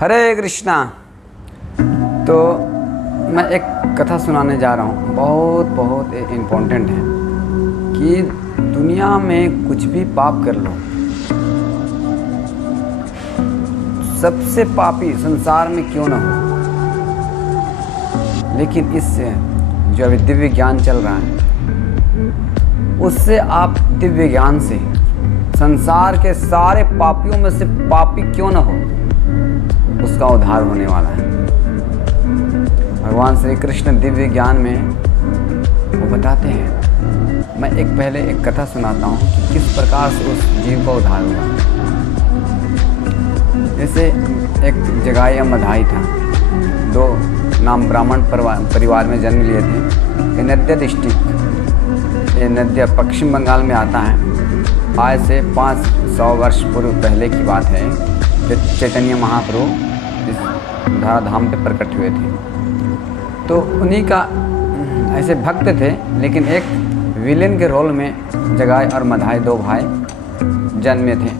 हरे कृष्णा। तो मैं एक कथा सुनाने जा रहा हूँ, बहुत इम्पोर्टेंट है कि दुनिया में कुछ भी पाप कर लो, सबसे पापी संसार में क्यों ना हो, लेकिन इससे जो अभी दिव्य ज्ञान चल रहा है उससे आप दिव्य ज्ञान से संसार के सारे पापियों में से पापी क्यों ना हो, उसका उद्धार होने वाला है। भगवान श्री कृष्ण दिव्य ज्ञान में वो बताते हैं। मैं पहले एक कथा सुनाता हूँ कि किस प्रकार से उस जीव का उद्धार हुआ। जैसे एक जगाई मधाई था, दो नाम ब्राह्मण परिवार में जन्म लिए थे। ये नद्या डिस्ट्रिक्ट, ये नद्या पश्चिम बंगाल में आता है। आज से 500 वर्ष पूर्व पहले की बात है कि चैतन्य महाप्रभु इस धराधाम पे प्रकट हुए थे। तो उन्हीं का ऐसे भक्त थे, लेकिन एक विलेन के रोल में जगाई और मधाई दो भाई जन्मे थे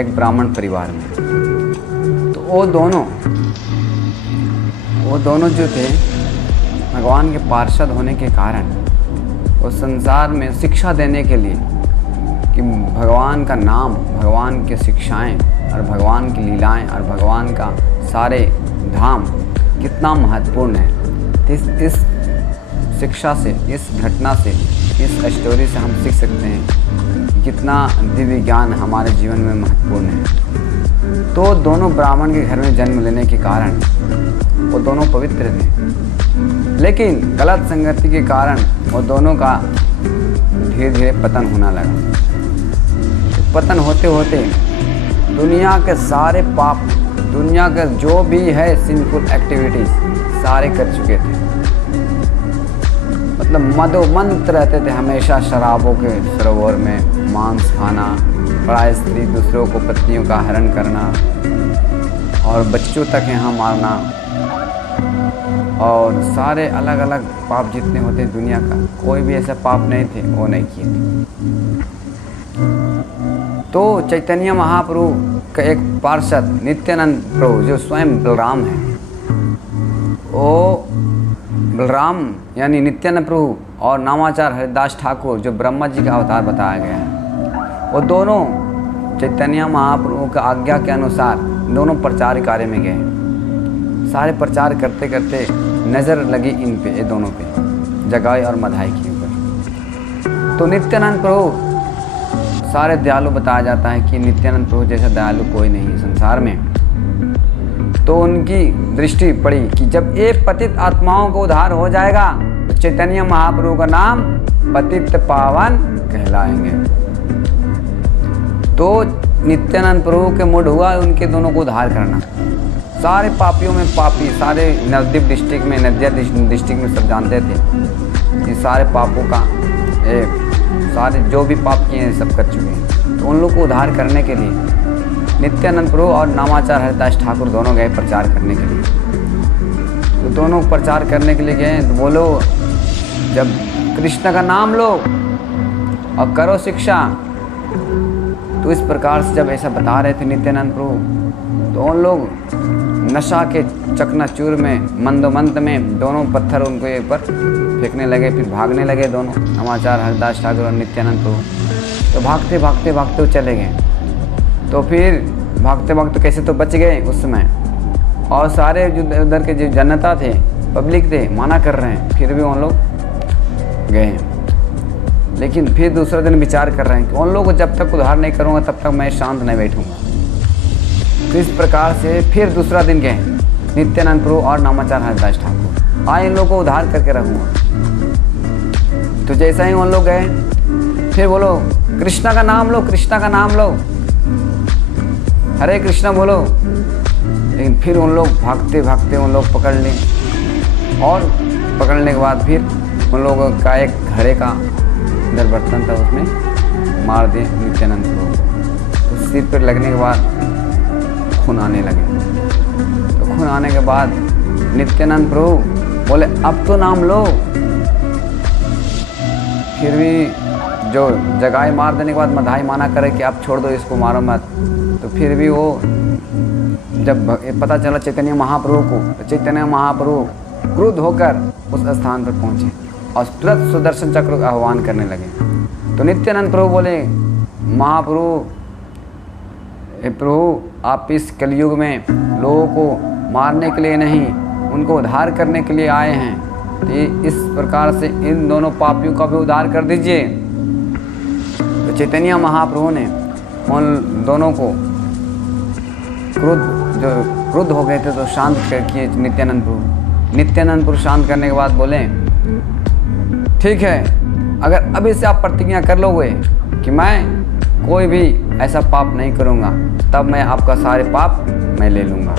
एक ब्राह्मण परिवार में। तो वो दोनों जो थे भगवान के पार्षद होने के कारण वो संसार में शिक्षा देने के लिए कि भगवान का नाम, भगवान की शिक्षाएं और भगवान की लीलाएं और भगवान का सारे धाम कितना महत्वपूर्ण है। इस शिक्षा से, इस घटना से, इस स्टोरी से हम सीख सकते हैं कि कितना दिव्य ज्ञान हमारे जीवन में महत्वपूर्ण है। तो दोनों ब्राह्मण के घर में जन्म लेने के कारण वो दोनों पवित्र थे, लेकिन गलत संगति के कारण वो दोनों का धीरे धीरे पतन होना लगा। पतन होते होते दुनिया के सारे पाप, दुनिया का जो भी है सिंफुल एक्टिविटीज़ सारे कर चुके थे। मतलब मदोमंत रहते थे हमेशा शराबों के सरोवर में, मांस खाना, बड़ा स्त्री दूसरों को पत्नियों का हरण करना और बच्चों तक यहाँ मारना और सारे अलग अलग पाप जितने होते दुनिया का, कोई भी ऐसा पाप नहीं थे वो नहीं किए थे। तो चैतन्य महाप्रभु का एक पार्षद नित्यानंद प्रभु जो स्वयं बलराम है, वो बलराम यानी नित्यानंद प्रभु और नामाचार हरिदास ठाकुर जो ब्रह्मा जी का अवतार बताया गया है, वो दोनों चैतन्य महाप्रभु का आज्ञा के अनुसार दोनों प्रचार कार्य में गए। सारे प्रचार करते करते नज़र लगी इन पे, ये दोनों पे, जगाई और मधाई के ऊपर। तो नित्यानंद प्रभु सारे दयालु बताया जाता है कि नित्यानंद प्रभु जैसा दयालु कोई नहीं है संसार में। तो उनकी दृष्टि पड़ी कि जब एक पतित आत्माओं को उद्धार हो जाएगा तो चैतन्य महाप्रभु का नाम पतित पावन कहलाएंगे। तो नित्यानंद प्रभु के मूड हुआ उनके दोनों को उद्धार करना। सारे पापियों में पापी, सारे नवद्वीप डिस्ट्रिक्ट में, नदिया डिस्ट्रिक्ट में सब जानते थे कि सारे पापों का सारे जो भी पाप किए हैं सब कर चुके हैं। तो उन लोग को उद्धार करने के लिए नित्यानंद प्रभु और नामाचार हरिदास ठाकुर दोनों गए प्रचार करने के लिए। तो दोनों प्रचार करने के लिए गए। तो बोलो, जब कृष्ण का नाम लो और करो शिक्षा। तो इस प्रकार से जब ऐसा बता रहे थे नित्यानंद प्रभु, तो उन लोग नशा के चकनाचूर में, मंदोमंद में दोनों पत्थर उनके ऊपर फेंकने लगे, फिर भागने लगे दोनों, नामाचार हरिदास ठाकुर और नित्यानंद प्रभु। तो भागते भागते भागते वो चले गए। तो फिर भागते भागते कैसे तो बच गए उस समय, और सारे जो उधर के जो जनता थे, पब्लिक थे, मना कर रहे हैं, फिर भी उन लोग गए। लेकिन फिर दूसरा दिन विचार कर रहे हैं कि उन लोगों को जब तक उद्धार नहीं करूँगा तब तक मैं शांत नहीं बैठूँगा। तो इस प्रकार से फिर दूसरा दिन गए नित्यानंद प्रभु और नामाचार हरिदास ठाकुर, आज इन लोगों को उद्धार करके रखूँगा। तो जैसा ही उन लोग गए, फिर बोलो कृष्णा का नाम लो, कृष्णा का नाम लो, हरे कृष्णा बोलो। लेकिन फिर उन लोग भागते भागते उन लोग पकड़ लिए, और पकड़ने के बाद फिर उन लोगों का एक घड़े का इधर बर्तन था, उसमें मार दिए नित्यानंद प्रभु को। तो सिर पर लगने के बाद खून आने लगे। तो खून आने के बाद नित्यानंद प्रभु बोले अब तो नाम लो। फिर भी जो जगाई मार देने के बाद मधाई माना करे कि आप छोड़ दो इसको, मारो मत, तो फिर भी वो जब पता चला चैतन्य महाप्रभु को, तो चैतन्य महाप्रभु क्रुद्ध होकर उस स्थान पर पहुँचे और तुरंत सुदर्शन चक्र का आह्वान करने लगे। तो नित्यानंद प्रभु बोले, महाप्रभु, प्रभु आप इस कलयुग में लोगों को मारने के लिए नहीं, उनको उद्धार करने के लिए आए हैं, तो इस प्रकार से इन दोनों पापियों का भी उद्धार कर दीजिए। तो चैतन्य महाप्रभु ने उन दोनों को क्रुद्ध हो गए थे तो शांत किए नित्यानंद प्रभु। नित्यानंद प्रभु शांत करने के बाद बोले, ठीक है, अगर अभी से आप प्रतिज्ञा कर लोगे कि मैं कोई भी ऐसा पाप नहीं करूँगा, तब मैं आपका सारे पाप मैं ले लूँगा।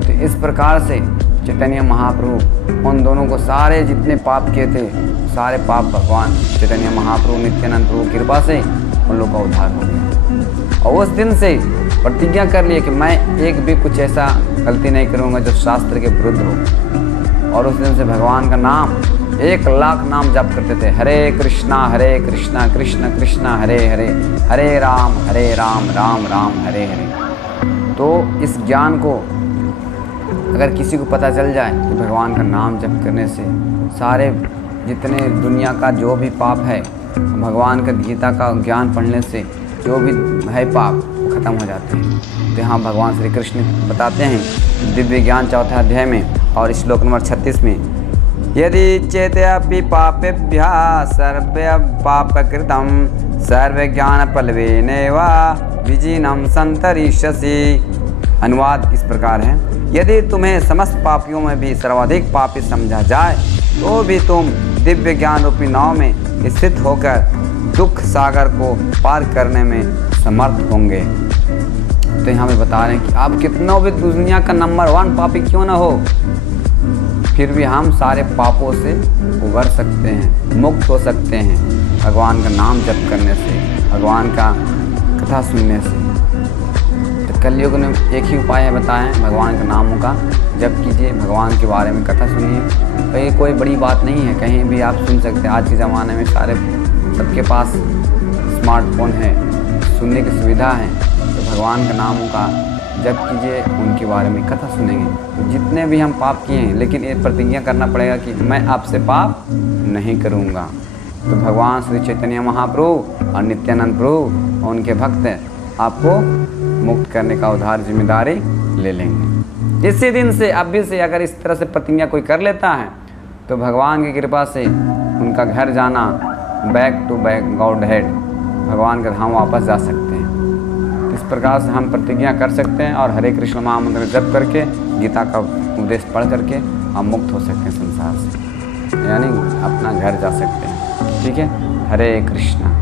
तो इस प्रकार से चैतन्य महाप्रभु उन दोनों को सारे जितने पाप किए थे सारे पाप भगवान चैतन्य महाप्रभु नित्यानंद प्रभु की कृपा से उन लोगों का उद्धार हो गया। और उस दिन से प्रतिज्ञा कर लिए कि मैं एक भी कुछ ऐसा गलती नहीं करूँगा जो शास्त्र के विरुद्ध हो। और उस दिन से भगवान का नाम 1,00,000 नाम जप करते थे, हरे कृष्णा कृष्ण कृष्ण हरे हरे, हरे राम राम राम हरे हरे। तो इस ज्ञान को अगर किसी को पता चल जाए कि भगवान का नाम जप करने से सारे जितने दुनिया का जो भी पाप है, भगवान का गीता का ज्ञान पढ़ने से जो भी है पाप वो खत्म हो जाते हैं। तो यहाँ भगवान श्री कृष्ण बताते हैं दिव्य ज्ञान 4 अध्याय में और श्लोक नंबर 36 में, यदि चेतयापि पापेभ्यः सर्व पापकृतं सर्व ज्ञान पल्लवेनैव विजिनं संतरिष्यसि। अनुवाद इस प्रकार है, यदि तुम्हें समस्त पापियों में भी सर्वाधिक पापी समझा जाए तो भी तुम दिव्य ज्ञान रूपी नाव में स्थित होकर दुख सागर को पार करने में समर्थ होंगे। तो यहाँ पे बता रहे हैं कि आप कितना भी दुनिया का नंबर 1 पापी क्यों ना हो, फिर भी हम सारे पापों से उबर सकते हैं, मुक्त हो सकते हैं भगवान का नाम जप करने से, भगवान का कथा सुनने से। तो कलयुग ने एक ही उपाय है बताया है, भगवान के नामों का जप कीजिए, भगवान के बारे में कथा सुनिए। तो ये कोई बड़ी बात नहीं है, कहीं भी आप सुन सकते हैं। आज के ज़माने में सारे सबके पास स्मार्टफोन है, सुनने की सुविधा है। तो भगवान के नामों का जप कीजिए, उनके बारे में कथा सुनेंगे। तो जितने भी हम पाप किए हैं, लेकिन ये प्रतिज्ञा करना पड़ेगा कि मैं आपसे पाप नहीं करूँगा। तो भगवान श्री चैतन्य महाप्रभु और नित्यानंद प्रभु और उनके भक्त आपको मुक्त करने का उधार जिम्मेदारी ले लेंगे। इसी दिन से अभी से अगर इस तरह से प्रतिज्ञा कोई कर लेता है तो भगवान की कृपा से उनका घर जाना back to back godhead, भगवान का धाम वापस जा सकते हैं। इस प्रकार से हम प्रतिज्ञा कर सकते हैं और हरे कृष्ण महामंत्र जप करके गीता का उपदेश पढ़ करके हम मुक्त हो सकते हैं संसार से, यानी अपना घर जा सकते हैं। ठीक है, हरे कृष्णा।